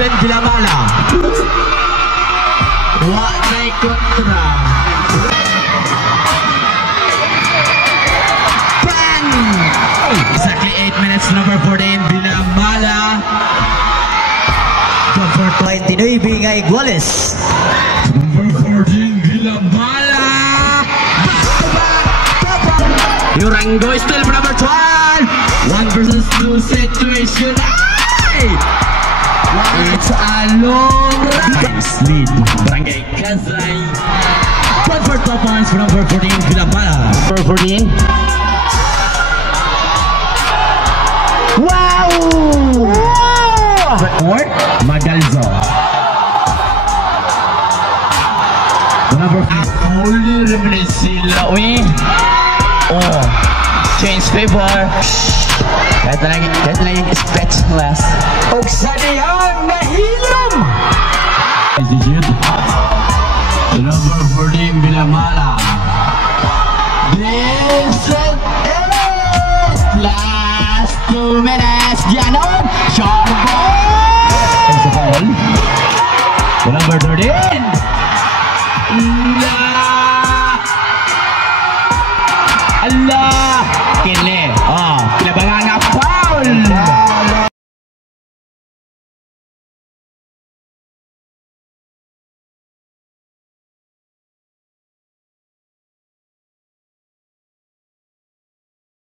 11 Gilamala. Walay kontra. Bang! Exactly 8 minutes, number 14 Gilamala. For 29 nga Iguales. Number 14 Gilamala. Durango is still for number 12. 1 versus 2 situation. Hey! It's a long lead. Barangay Kazay. 1 for 12 points for number 14 Gilamala. Number 14. Wow! Or Magalzo. The number 5. Only reminisce sila. Oh, change paper. Kahit na yung speechless. O sa diyan, mahilom! The number 14 Gilamala. This is it! Last 2 minutes. Ganon! Sharbo! The number 13. Allah! Kili.